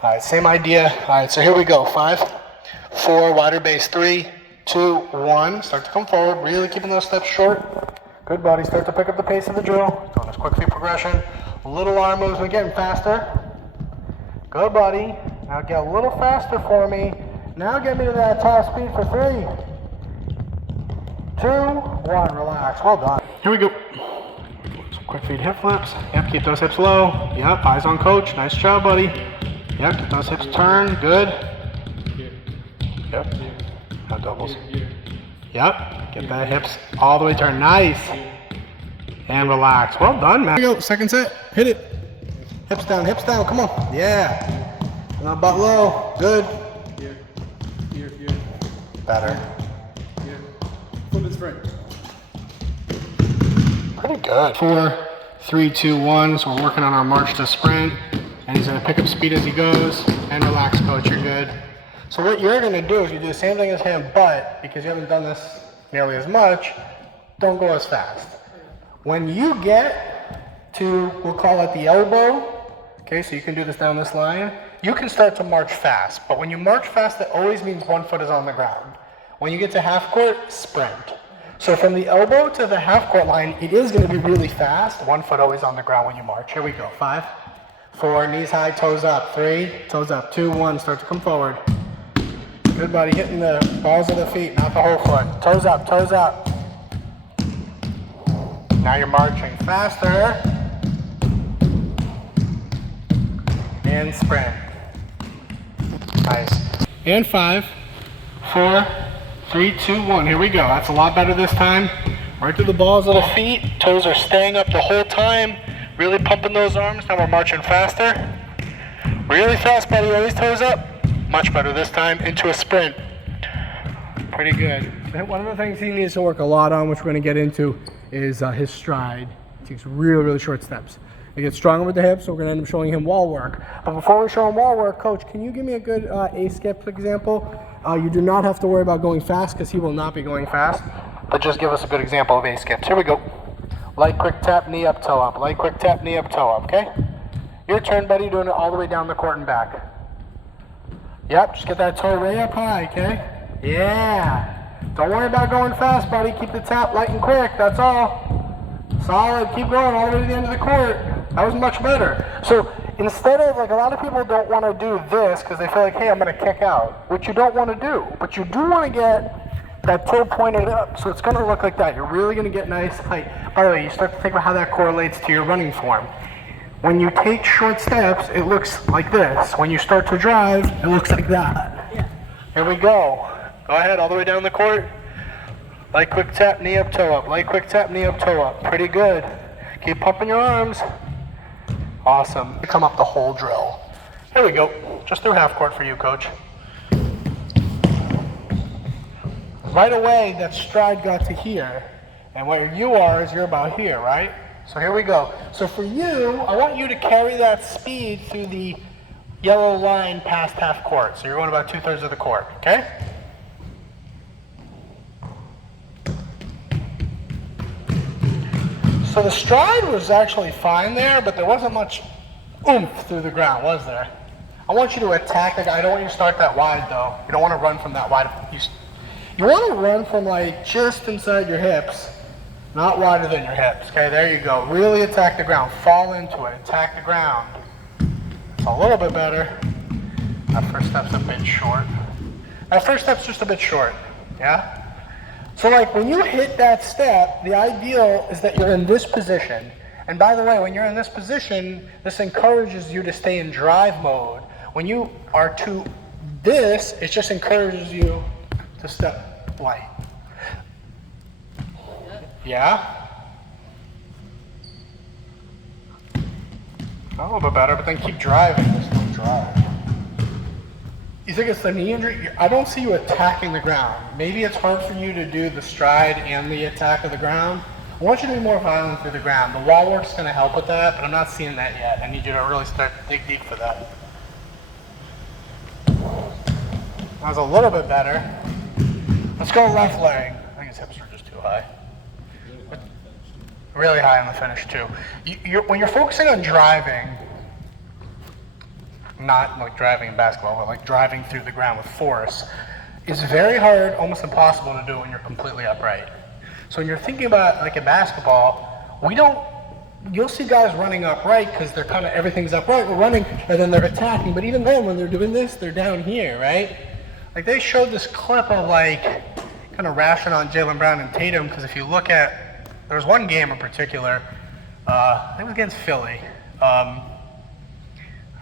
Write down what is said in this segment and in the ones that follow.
All right, same idea. All right, so here we go. 5, 4, wider base. 3, 2, 1. Start to come forward, really keeping those steps short. Good, buddy. Start to pick up the pace of the drill. Doing this quick feet progression. Little arm moves, we're getting faster. Good, buddy. Now get a little faster for me. Now get me to that top speed for 3, 2, 1. Relax. Well done. Here we go. Some quick feet hip flips. Yep, keep those hips low. Yep, eyes on coach. Nice job, buddy. Yep, get those hips turned. Good. Yep. Now doubles. Yep, get that hips all the way turned. Nice. And relax. Well done, man. Here we go. Second set. Hit it. Hips down, come on. Yeah. Now butt low. Good. Here. Better. Here. Flip and sprint. Pretty good. 4, 3, 2, 1. So we're working on our march to sprint. And he's going to pick up speed as he goes. And relax, coach. You're good. So what you're going to do is you do the same thing as him, but because you haven't done this nearly as much, don't go as fast. When you get to, we'll call it the elbow, okay, so you can do this down this line, you can start to march fast. But when you march fast, that always means one foot is on the ground. When you get to half court, sprint. So from the elbow to the half court line, it is going to be really fast. One foot always on the ground when you march. Here we go. 5, 4, knees high, toes up. 3, toes up. 2, 1, start to come forward. Good, buddy. Hitting the balls of the feet, not the whole foot. Toes up, toes up. Now you're marching faster. And sprint. Nice. And 5, 4, 3, 2, 1. Here we go. That's a lot better this time. Right to the balls of the feet. Toes are staying up the whole time. Really pumping those arms. Now we're marching faster. Really fast, buddy. Always toes up. Much better this time. Into a sprint. Pretty good. One of the things he needs to work a lot on, which we're going to get into, is his stride. He takes really short steps. He gets stronger with the hips, so we're going to end up showing him wall work. But before we show him wall work, Coach, can you give me a good A-skip example? You do not have to worry about going fast because he will not be going fast. But just give us a good example of A-skips. Here we go. Light quick tap, knee up, toe up. Light quick tap, knee up, toe up, okay? Your turn, buddy, doing it all the way down the court and back. Yep, just get that toe way up high, okay? Yeah. Don't worry about going fast, buddy. Keep the tap light and quick, that's all. Solid, keep going all the way to the end of the court. That was much better. So instead of, like, a lot of people don't want to do this because they feel like, hey, I'm going to kick out, which you don't want to do. But you do want to get that toe pointed up, so it's going to look like that. You're really going to get nice height. By the way, you start to think about how that correlates to your running form. When you take short steps, it looks like this. When you start to drive, it looks like that. Yeah. Here we go. Go ahead, all the way down the court. Light quick tap, knee up, toe up. Light quick tap, knee up, toe up. Pretty good. Keep pumping your arms. Awesome. Come up the whole drill. Here we go. Just through half court for you, Coach. Right away, that stride got to here. And where you are is you're about here, right? So here we go. So for you, I want you to carry that speed through the yellow line past half court. So you're going about 2/3 of the court, okay? So the stride was actually fine there, but there wasn't much oomph through the ground, was there? I want you to attack the guy. I don't want you to start that wide, though. You don't want to run from that wide. You want to run from, like, just inside your hips. Not wider than your hips, okay? There you go. Really attack the ground. Fall into it. Attack the ground. It's a little bit better. That first step's a bit short. That first step's just a bit short, yeah? So, like, when you hit that step, the ideal is that you're in this position. And by the way, when you're in this position, this encourages you to stay in drive mode. When you are to this, it just encourages you to step light. Yeah? A little bit better, but then keep driving. Just don't drive. You think it's the knee injury? I don't see you attacking the ground. Maybe it's hard for you to do the stride and the attack of the ground. I want you to be more violent through the ground. The wall work's going to help with that, but I'm not seeing that yet. I need you to really start to dig deep for that. That was a little bit better. Let's go left leg. I think his hips are just too high. Really high on the finish too. When you're focusing on driving, not like driving in basketball, but like driving through the ground with force, is very hard, almost impossible to do when you're completely upright. So when you're thinking about like in basketball, you'll see guys running upright because they're kind of, everything's upright, we're running, and then they're attacking, but even then when they're doing this, they're down here, right? Like they showed this clip of like, kind of rashing on Jaylen Brown and Tatum, because if you look at, there was one game in particular, I think it was against Philly. I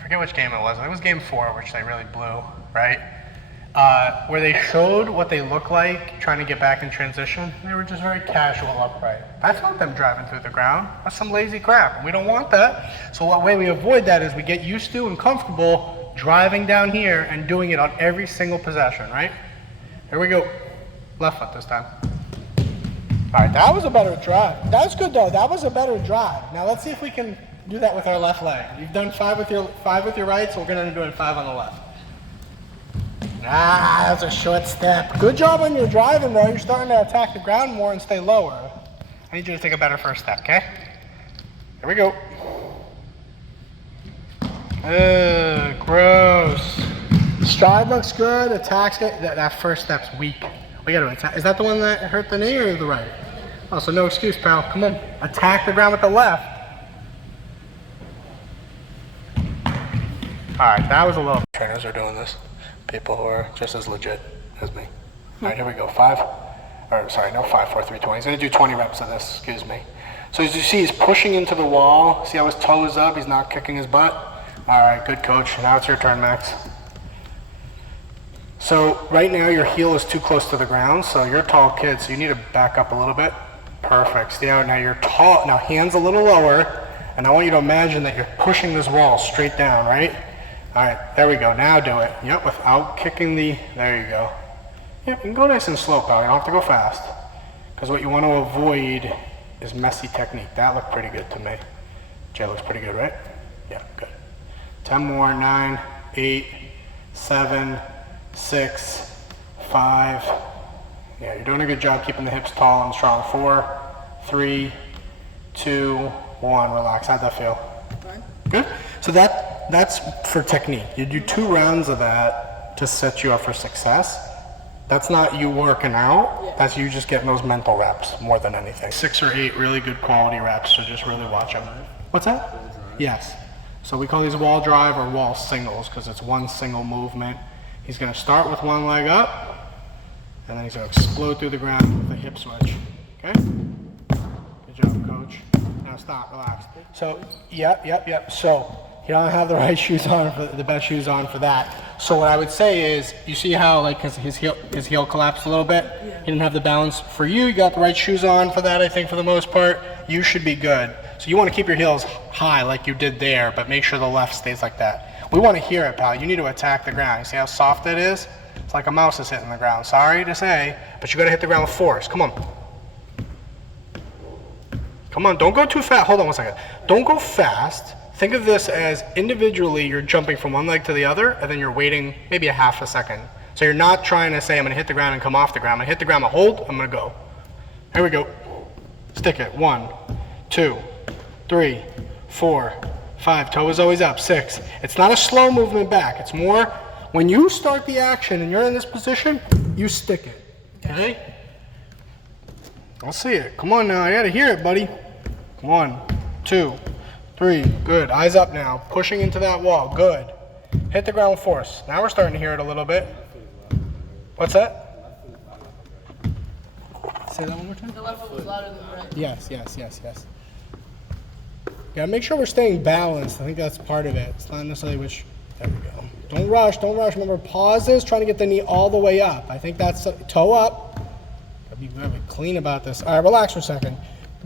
forget which game it was. I think it was game 4, which they really blew, right? Where they showed what they look like trying to get back in transition. They were just very casual upright. That's not them driving through the ground. That's some lazy crap. We don't want that. So the way we avoid that is we get used to and comfortable driving down here and doing it on every single possession, right? Here we go. Left foot this time. All right, that was a better drive. That's good though. That was a better drive. Now let's see if we can do that with our left leg. You've done 5 with your right, so we're gonna do it 5 on the left. Ah, that's a short step. Good job on your driving though. You're starting to attack the ground more and stay lower. I need you to take a better first step, okay? Here we go. Gross. Stride looks good, attack's good. That first step's weak. We gotta attack. Is that the one that hurt the knee or the right? Oh, so no excuse, pal. Come on. Attack the ground with the left. Alright, that was a little. Trainers are doing this. People who are just as legit as me. Alright, here we go. 5. Or sorry, no 5, 4, 3, 20. He's gonna do 20 reps of this, excuse me. So as you see, he's pushing into the wall. See how his toe is up? He's not kicking his butt. Alright, good coach. Now it's your turn, Max. So right now your heel is too close to the ground, so you're a tall kid, so you need to back up a little bit. Perfect. See how now you're tall, now hands a little lower, and I want you to imagine that you're pushing this wall straight down, right? All right, there we go. Now do it. Yep, without kicking the, there you go. Yep, you can go nice and slow, pal. You don't have to go fast. Because what you want to avoid is messy technique. That looked pretty good to me. Jay looks pretty good, right? Yeah, good. 10 more, 9, 8, 7, 6, 5. Yeah, you're doing a good job keeping the hips tall and strong. 4, 3, 2, 1. Relax. How'd that feel? Fine. Good. So that's for technique. You do 2 rounds of that to set you up for success. That's not you working out. Yeah. That's you just getting those mental reps more than anything. 6 or 8 really good quality reps. So just really watch them. What's that? Yes. So we call these wall drive or wall singles because it's one single movement. He's going to start with one leg up, and then he's going to explode through the ground with a hip switch. Okay? Good job, coach. Now stop, relax. So, yep. So, you don't have the right shoes on, for the best shoes on for that. So what I would say is, you see how like his heel collapsed a little bit? Yeah. He didn't have the balance. For you, you got the right shoes on for that, I think, for the most part. You should be good. So you want to keep your heels high like you did there, but make sure the left stays like that. We want to hear it, pal. You need to attack the ground. You see how soft it is? It's like a mouse is hitting the ground. Sorry to say, but you got to hit the ground with force. Come on. Come on, don't go too fast. Hold on one second. Don't go fast. Think of this as individually you're jumping from one leg to the other, and then you're waiting maybe a half a second. So you're not trying to say, I'm going to hit the ground and come off the ground. I'm going to hit the ground, I'm going to hold, I'm going to go. Here we go. Stick it. 1, 2, 3, 4, 5. Toe is always up. 6. It's not a slow movement back. It's more when you start the action and you're in this position, you stick it. Okay? I'll see it. Come on now. I got to hear it, buddy. 1, 2, 3. Good. Eyes up now. Pushing into that wall. Good. Hit the ground with force. Now we're starting to hear it a little bit. What's that? Say that one more time. The left foot was louder than the right. Yes. Yeah, make sure we're staying balanced. I think that's part of it. It's not necessarily which. There we go. Don't rush. Remember, pauses, trying to get the knee all the way up. I think that's toe up. Gotta be very clean about this. All right, relax for a second.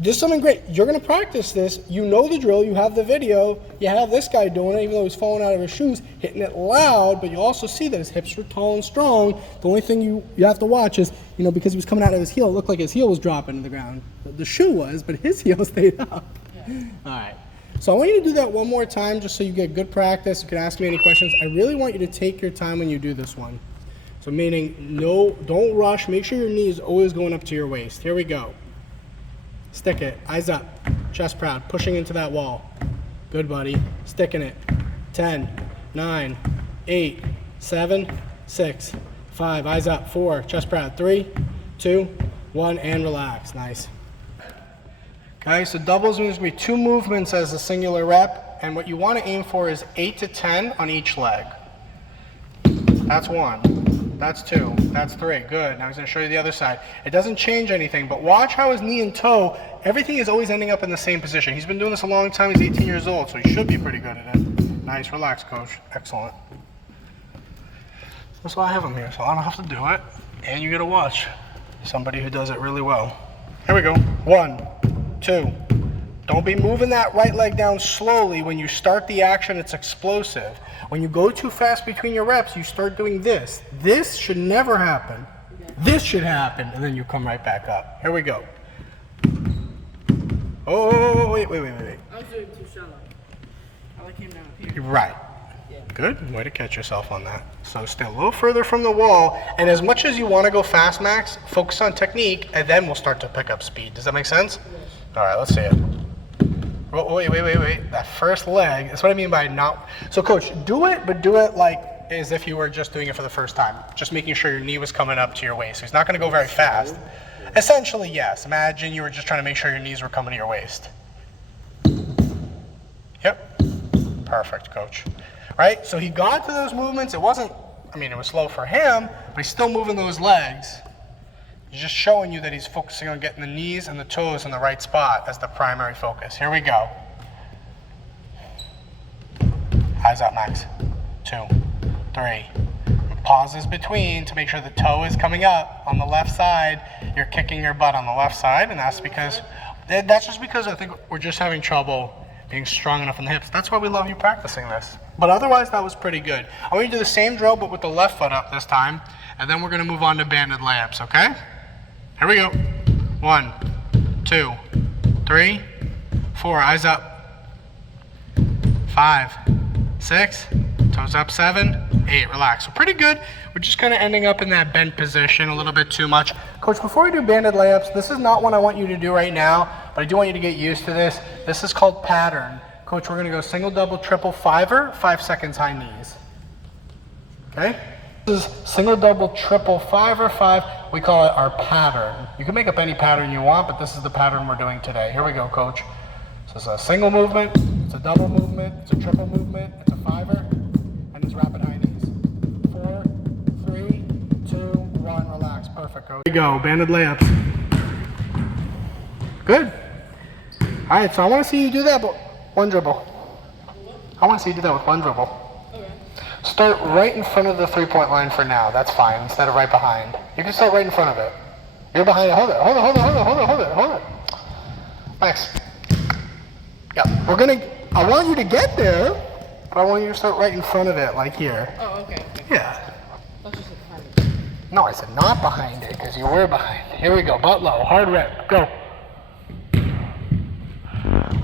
This is something great. You're going to practice this. You know the drill. You have the video. You have this guy doing it, even though he's falling out of his shoes, hitting it loud, but you also see that his hips are tall and strong. The only thing you have to watch is, because he was coming out of his heel, it looked like his heel was dropping to the ground. The shoe was, but his heel stayed up. Yeah. All right. So I want you to do that one more time just so you get good practice. You can ask me any questions. I really want you to take your time when you do this one. So meaning, no, don't rush. Make sure your knee is always going up to your waist. Here we go. Stick it. Eyes up. Chest proud. Pushing into that wall. Good, buddy. Sticking it. 10, 9, 8, 7, 6, 5. Eyes up. 4. Chest proud. 3, 2, 1, and relax. Nice. Okay, so doubles means we 2 movements as a singular rep, and what you want to aim for is 8 to 10 on each leg. That's 1. That's 2. That's 3. Good. Now he's going to show you the other side. It doesn't change anything, but watch how his knee and toe, everything is always ending up in the same position. He's been doing this a long time. He's 18 years old, so he should be pretty good at it. Nice. Relax, coach. Excellent. That's why I have him here, so I don't have to do it. And you get to watch somebody who does it really well. Here we go. 1, 2. Don't be moving that right leg down slowly. When you start the action, it's explosive. When you go too fast between your reps, you start doing this. This should never happen. This should happen, and then you come right back up. Here we go. Oh, wait. I was doing too shallow. I like him down here. You're right. Good. Way to catch yourself on that. So stay a little further from the wall, and as much as you want to go fast, Max, focus on technique, and then we'll start to pick up speed. Does that make sense? Yes. All right, let's see it. Oh, wait. That first leg, that's what I mean by not. So coach, do it, but do it like as if you were just doing it for the first time. Just making sure your knee was coming up to your waist. So he's not going to go very fast. Essentially, yes. Imagine you were just trying to make sure your knees were coming to your waist. Yep. Perfect, coach. Right? So he got to those movements. It wasn't, it was slow for him, but he's still moving those legs. He's just showing you that he's focusing on getting the knees and the toes in the right spot as the primary focus. Here we go. Eyes up, Max. 2, 3. Pauses between to make sure the toe is coming up on the left side. You're kicking your butt on the left side, and that's just because I think we're just having trouble being strong enough in the hips. That's why we love you practicing this. But otherwise, that was pretty good. I want you to do the same drill, but with the left foot up this time, and then we're going to move on to banded layups, okay? Here we go. 1, 2, 3, 4. Eyes up. 5, 6. Toes up. 7, 8. Relax. So pretty good. We're just kind of ending up in that bent position a little bit too much. Coach, before we do banded layups, this is not what I want you to do right now, but I do want you to get used to this. This is called pattern. Coach, we're going to go single, double, triple, fiver, 5 seconds high knees. Okay? This is single, double, triple, fiver, 5. We call it our pattern. You can make up any pattern you want, but this is the pattern we're doing today. Here we go, coach. So it's a single movement, it's a double movement, it's a triple movement, it's a fiver, and it's rapid high knees. 4, 3, 2, 1, relax. Perfect, coach. Here we go, banded layups. Good. All right, so I want to see you do that, but one dribble. I want to see you do that with one dribble. Start right in front of the three-point line for now. That's fine, instead of right behind. You can start right in front of it. You're behind it. Hold it. Max. Yeah, I want you to get there, but I want you to start right in front of it, like here. Oh, okay. Yeah. That's just behind it. No, I said not behind it, because you were behind. Here we go, butt low, hard rep, go.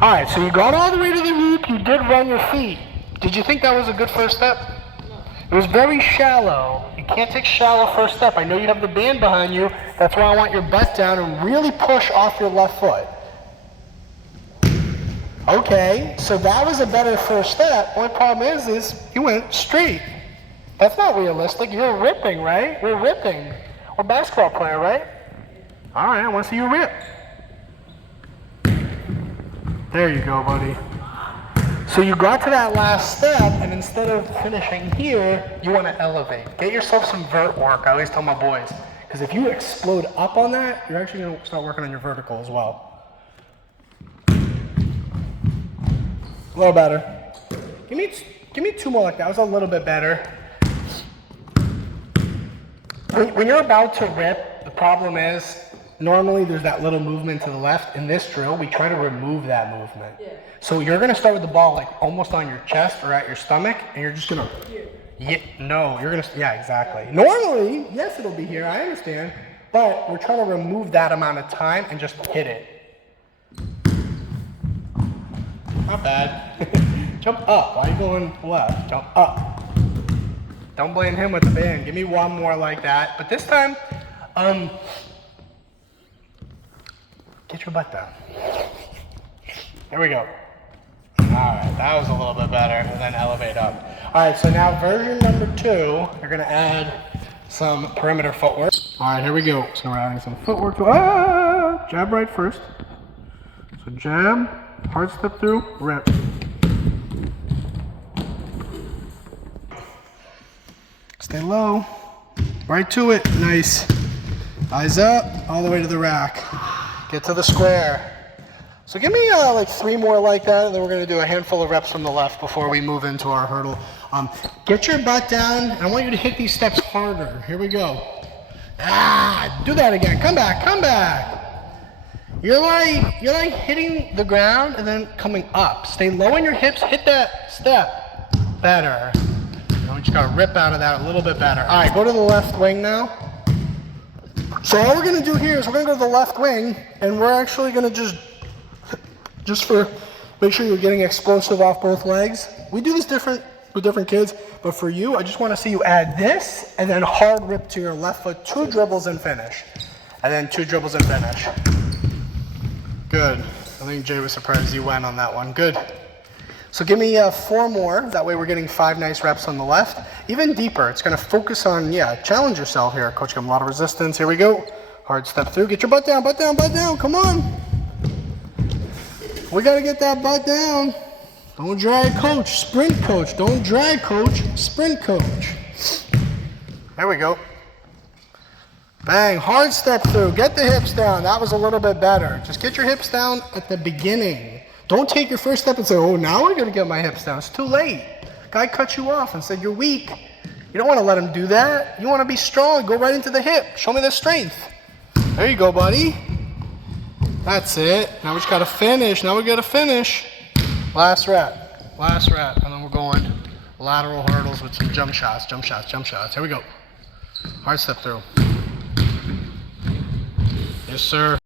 All right, so you got all the way to the hoop, you did run your feet. Did you think that was a good first step? No. It was very shallow. You can't take shallow first step. I know you have the band behind you. That's why I want your butt down and really push off your left foot. Okay, so that was a better first step. Only problem is you went straight. That's not realistic. You're ripping, right? We're ripping. We're a basketball player, right? All right, I want to see you rip. There you go, buddy. So you got to that last step, and instead of finishing here, you want to elevate. Get yourself some vert work. I always tell my boys, because if you explode up on that, you're actually going to start working on your vertical as well. A little better. Give me 2 more like that. That was a little bit better. When you're about to rip, the problem is normally there's that little movement to the left. In this drill, we try to remove that movement. Yeah. So you're going to start with the ball like almost on your chest or at your stomach, and you're just going to... Yeah, exactly. Normally, yes, it'll be here. I understand. But we're trying to remove that amount of time and just hit it. Not bad. Jump up. Why are you going left? Jump up. Don't blame him with the band. Give me one more like that. But this time, get your butt down. There we go. All right, that was a little bit better. And then elevate up. Alright, so now version number 2, you're gonna add some perimeter footwork. Alright, here we go. So we're adding some footwork to, jab right first. So jab, hard step through, rip. Stay low, right to it, nice. Eyes up, all the way to the rack. Get to the square. So give me like 3 more like that, and then we're gonna do a handful of reps from the left before we move into our hurdle. Get your butt down, and I want you to hit these steps harder. Here we go. Do that again, come back, come back. You're like hitting the ground and then coming up. Stay low in your hips, hit that step. Better. You know, you just gotta rip out of that a little bit better. All right, go to the left wing now. So all we're gonna do here is we're gonna go to the left wing, and we're actually gonna just for, make sure you're getting explosive off both legs. We do this different with different kids, but for you, I just wanna see you add this, and then hard rip to your left foot, 2 dribbles and finish. And then 2 dribbles and finish. Good. I think Jay was surprised you went on that one. Good. So give me 4 more. That way we're getting 5 nice reps on the left. Even deeper. It's going to focus on, challenge yourself here. Coach, give him a lot of resistance. Here we go. Hard step through. Get your butt down, butt down, butt down. Come on. We got to get that butt down. Don't drag, coach. Sprint, coach. Don't drag, coach. Sprint, coach. There we go. Bang, hard step through, get the hips down. That was a little bit better. Just get your hips down at the beginning. Don't take your first step and say, oh, now I gotta get my hips down. It's too late. Guy cut you off and said you're weak. You don't wanna let him do that. You wanna be strong, go right into the hip. Show me the strength. There you go, buddy. That's it. Now we just gotta finish. Now we gotta finish. Last rep, and then we're going lateral hurdles with some jump shots, jump shots, jump shots. Here we go. Hard step through. Yes, sir.